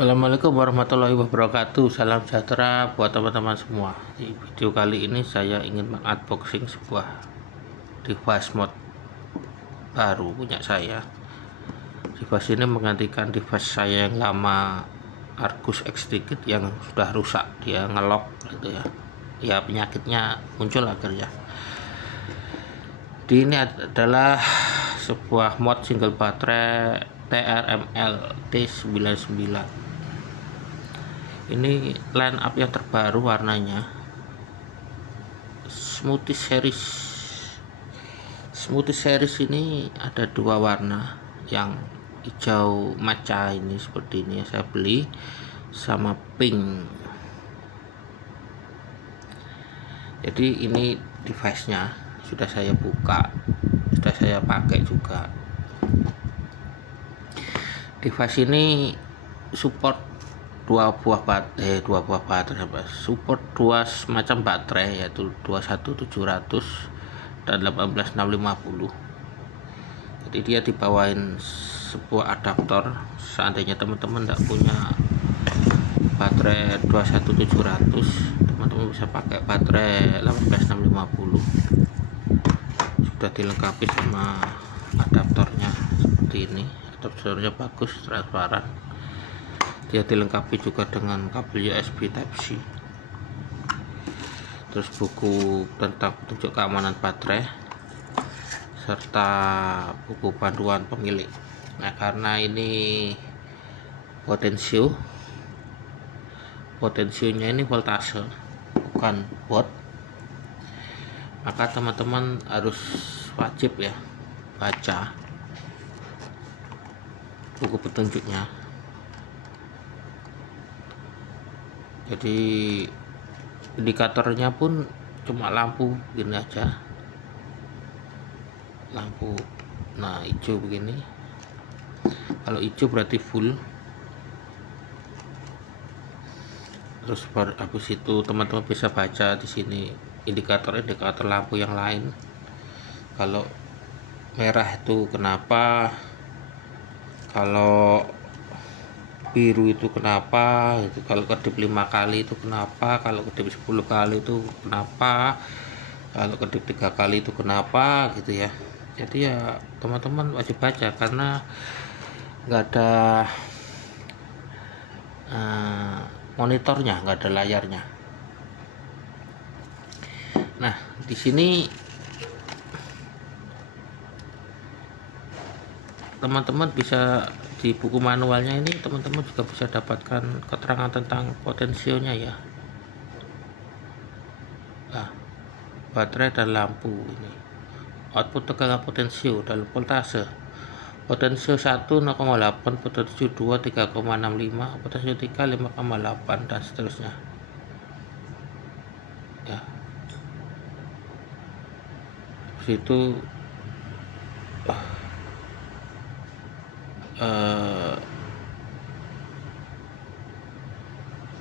Assalamualaikum warahmatullahi wabarakatuh. Salam sejahtera buat teman-teman semua. Di video kali ini saya ingin mengunboxing sebuah device mod baru punya saya. Device ini menggantikan device saya yang lama, Argus X3 yang sudah rusak, dia ngelok gitu ya. Ya penyakitnya muncul akhirnya. Ini adalah sebuah mod single baterai TRML T99. Ini line up yang terbaru warnanya Smoothie Series. Smoothie Series ini ada dua warna, yang hijau matcha ini seperti ini saya beli, sama pink. Jadi ini device nya sudah saya buka, sudah saya pakai juga. Device ini support dua buah baterai, support dua semacam baterai, yaitu 21700 dan 18650. Jadi dia dibawain sebuah adaptor. Seandainya teman-teman tidak punya baterai 21700, teman-teman bisa pakai baterai 18650. Sudah dilengkapi sama adaptornya seperti ini. Adaptornya bagus, transparan. Dia dilengkapi juga dengan kabel USB Type-C, terus buku tentang petunjuk keamanan baterai, serta buku panduan pemilik. Nah, karena ini potensionya ini voltase, bukan watt, maka teman-teman harus wajib ya baca buku petunjuknya. Jadi indikatornya pun cuma lampu gini aja, lampu nah hijau begini. Kalau hijau berarti full. Terus habis itu teman-teman bisa baca di sini indikator lampu yang lain. Kalau merah itu kenapa, kalau biru itu kenapa, itu kalau kedip 5 kali itu kenapa, kalau kedip 10 kali itu kenapa, kalau kedip 3 kali itu kenapa gitu ya. Jadi ya teman-teman wajib baca, karena nggak ada monitornya, nggak ada layarnya. Nah, di sini teman-teman bisa, di buku manualnya ini teman-teman juga bisa dapatkan keterangan tentang potensionya ya. Nah, baterai dan lampu ini. Output tegangan potensio dan voltase. Potensio 1 0,8, potensio 2 3,65, potensio 3 5,8 dan seterusnya. Ya. Situ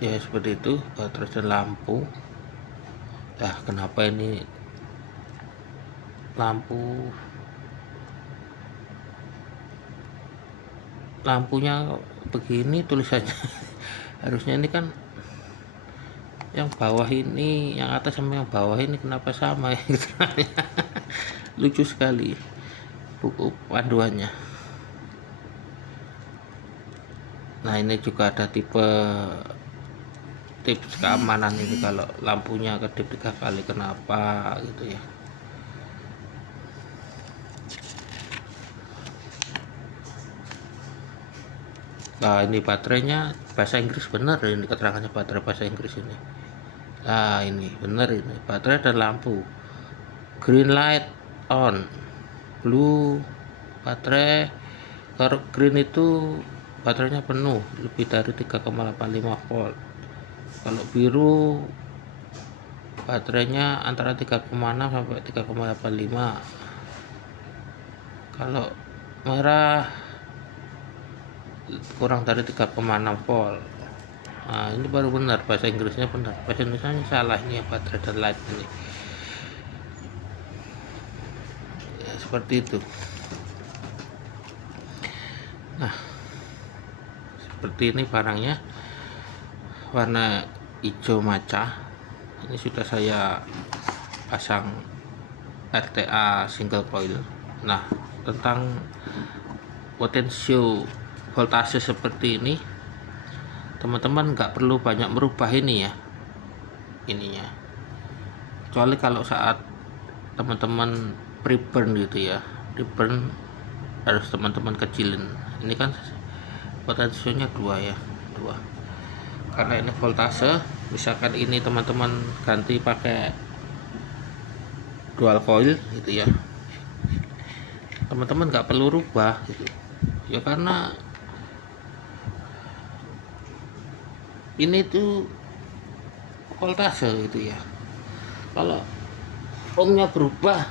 ya seperti itu baterai dan lampu. Nah, kenapa ini lampunya begini tulisannya? Harusnya ini kan yang bawah ini, yang atas sama yang bawah ini kenapa sama ya? Lucu sekali buku panduannya. Nah, ini juga ada tips keamanan ini, kalau lampunya kedip 3 kali kenapa gitu ya. Nah, ini baterainya bahasa Inggris, bener ini keterangannya, baterai bahasa Inggris ini. Nah, ini bener, ini baterai dan lampu. Green light on, blue baterai. Kalau green itu baterainya penuh, lebih dari 3,85 volt. Kalau biru baterainya antara 3,6 sampai 3,85. Kalau merah kurang dari 3,6 volt. Nah, ini baru benar, bahasa Inggrisnya benar, bahasa Indonesia ini salah, ini ya baterai dan light ini ya, seperti itu. Nah, seperti ini barangnya, warna hijau maca. Ini sudah saya pasang RTA single coil. Nah, tentang potensio voltase seperti ini, teman-teman nggak perlu banyak merubah ini ya, ininya, kecuali kalau saat teman-teman preburn gitu ya. Preburn harus teman-teman kecilin. Ini kan potensinya 2 ya, 2. Karena ini voltase, misalkan ini teman-teman ganti pakai dual coil gitu ya, teman-teman nggak perlu rubah gitu ya, karena ini tuh voltase gitu ya. Kalau ohmnya berubah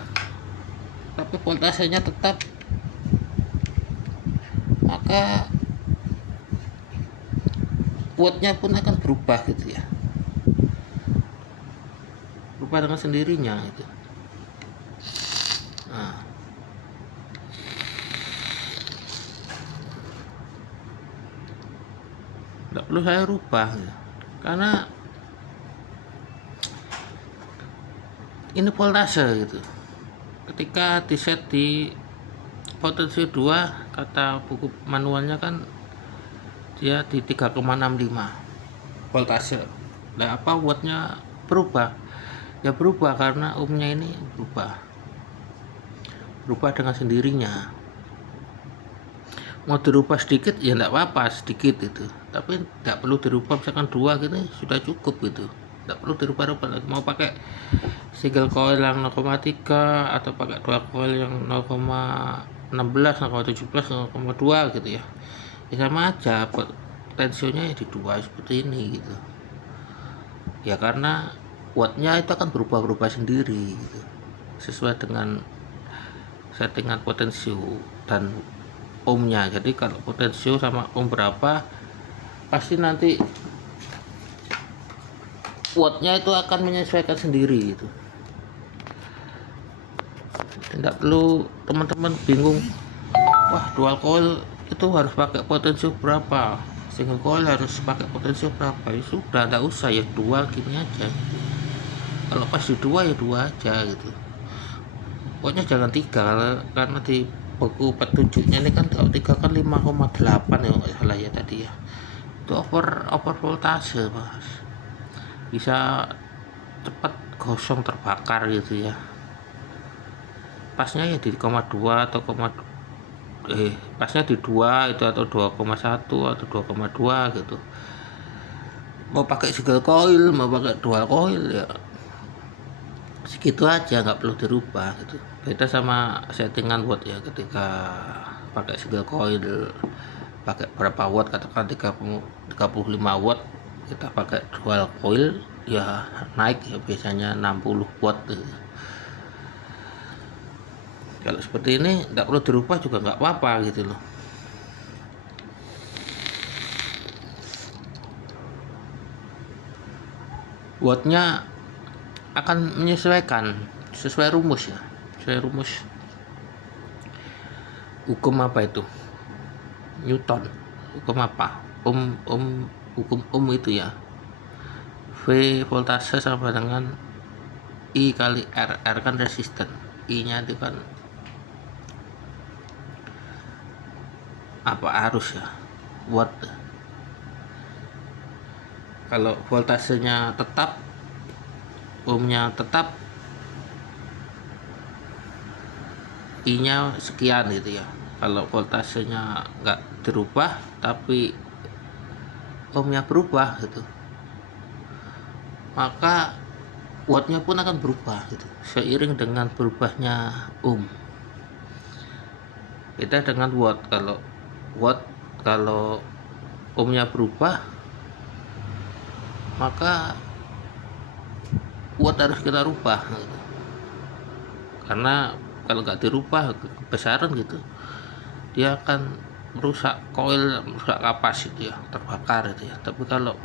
tapi voltasenya tetap, maka wattnya pun akan berubah gitu ya, berubah dengan sendirinya gitu. Nah, tidak perlu saya rubah gitu. Karena ini voltase gitu. Ketika di set di potensi 2, kata buku manualnya kan dia di 3,65 voltase. Nah, apa wattnya berubah? Ya berubah karena ohmnya ini berubah dengan sendirinya. Mau dirubah sedikit ya enggak apa-apa, sedikit itu, tapi tidak perlu dirubah. Misalkan 2 gitu sudah cukup gitu, tidak perlu dirubah-rubah. Mau pakai single coil yang 0,3 atau pakai dual coil yang 0,16, 0,17, 0,2 gitu ya, ya sama aja, potensinya di 2 seperti ini gitu ya, karena wattnya itu akan berubah-berubah sendiri gitu, sesuai dengan settingan potensio dan ohmnya. Jadi kalau potensio sama ohm berapa, pasti nanti wattnya itu akan menyesuaikan sendiri gitu. Tidak perlu teman-teman bingung, wah dual coil itu harus pakai potensio berapa, single coil harus pakai potensio berapa. Ya sudah, tidak usah, ya 2 gini aja. Kalau pas di 2 ya 2 aja gitu. Pokoknya jangan 3, karena di buku petunjuknya ini kan kalau 3 kan 5,8 ya nggak salah ya tadi ya. Itu over voltase mas, bisa cepat gosong terbakar gitu ya. Pasnya ya di 0,2 atau pasnya di 2 itu, atau 2,1 atau 2,2 gitu. Mau pakai single coil, mau pakai dual coil ya segitu aja, nggak perlu dirubah gitu. Beda sama settingan watt ya, ketika pakai single coil pakai berapa watt, katakan 35 watt, kita pakai dual coil ya naik ya, biasanya 60 watt gitu. Kalau seperti ini tidak perlu dirubah juga nggak apa-apa gitu loh. Wattnya akan menyesuaikan sesuai rumus ya, sesuai rumus hukum apa itu, Newton, hukum apa, hukum ohm itu ya. V voltase sama dengan I kali R. R kan resisten, I nya itu kan apa, arus ya, watt. Kalau voltasenya tetap, ohmnya tetap, I nya sekian gitu ya. Kalau voltasenya nggak dirubah tapi ohmnya berubah gitu, maka wattnya pun akan berubah gitu, seiring dengan berubahnya ohm. Beda dengan watt. Kalau ohmnya berubah, maka watt harus kita rubah gitu. Karena kalau nggak dirubah kebesaran gitu, dia akan merusak koil, merusak kapas gitu ya, terbakar gitu ya. Tapi kalau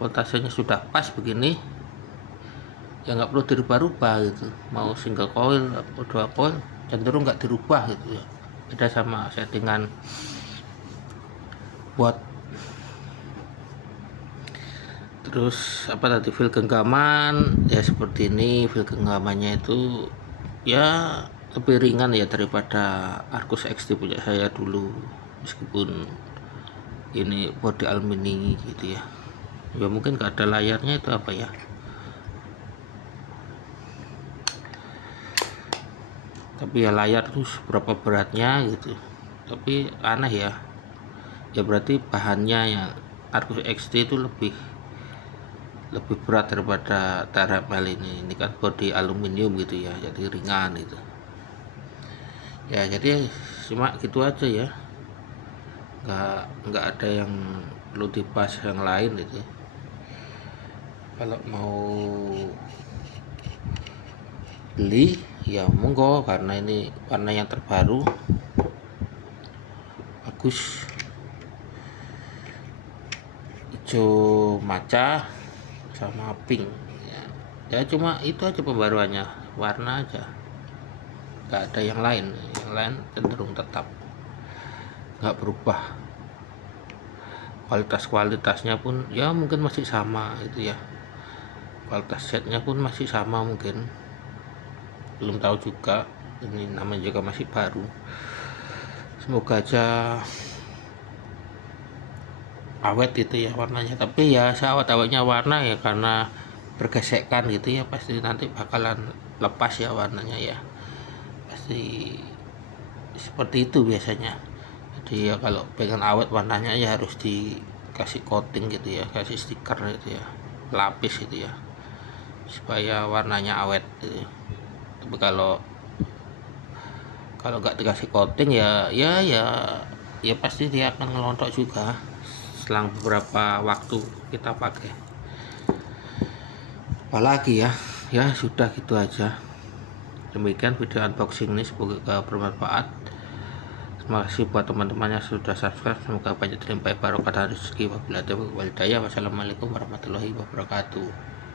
voltasenya sudah pas begini ya nggak perlu dirubah-rubah gitu. Mau single coil atau dual coil cenderung nggak dirubah gitu ya. Beda sama settingan buat. Terus apa tadi, feel genggaman ya seperti ini. Feel genggamannya itu ya lebih ringan ya daripada Arcus XT punya saya dulu, meskipun ini body aluminium gitu ya. Ya mungkin gak ada layarnya itu apa ya, tapi ya layar tuh berapa beratnya gitu. Tapi aneh ya, ya berarti bahannya yang Arcus XT itu lebih berat daripada TRML ini kan body aluminium gitu ya, jadi ringan gitu ya. Jadi cuma gitu aja ya, nggak ada yang perlu dibahas yang lain gitu. Kalau mau beli ya monggo, karena ini warna yang terbaru, bagus, hijau maca sama pink ya cuma itu aja pembaruannya, warna aja, nggak ada yang lain cenderung tetap nggak berubah. Kualitasnya pun ya mungkin masih sama itu ya, kualitas setnya pun masih sama, mungkin belum tahu juga, ini namanya juga masih baru. Semoga aja awet itu ya warnanya. Tapi ya seawet-awetnya warna ya, karena bergesekkan gitu ya, pasti nanti bakalan lepas ya warnanya ya, pasti seperti itu biasanya. Jadi ya kalau pengen awet warnanya ya harus dikasih coating gitu ya, kasih stiker gitu ya, lapis gitu ya, supaya warnanya awet gitu. Tapi kalau nggak dikasih coating ya pasti dia akan ngelontok juga selang beberapa waktu kita pakai. Apalagi ya sudah gitu aja. Demikian video unboxing ini, semoga bermanfaat. Terima kasih buat teman-teman yang sudah subscribe, semoga banyak terlimpah barokah dan rezeki. Wabillahi taufiq wal hidayah. Wassalamualaikum warahmatullahi wabarakatuh.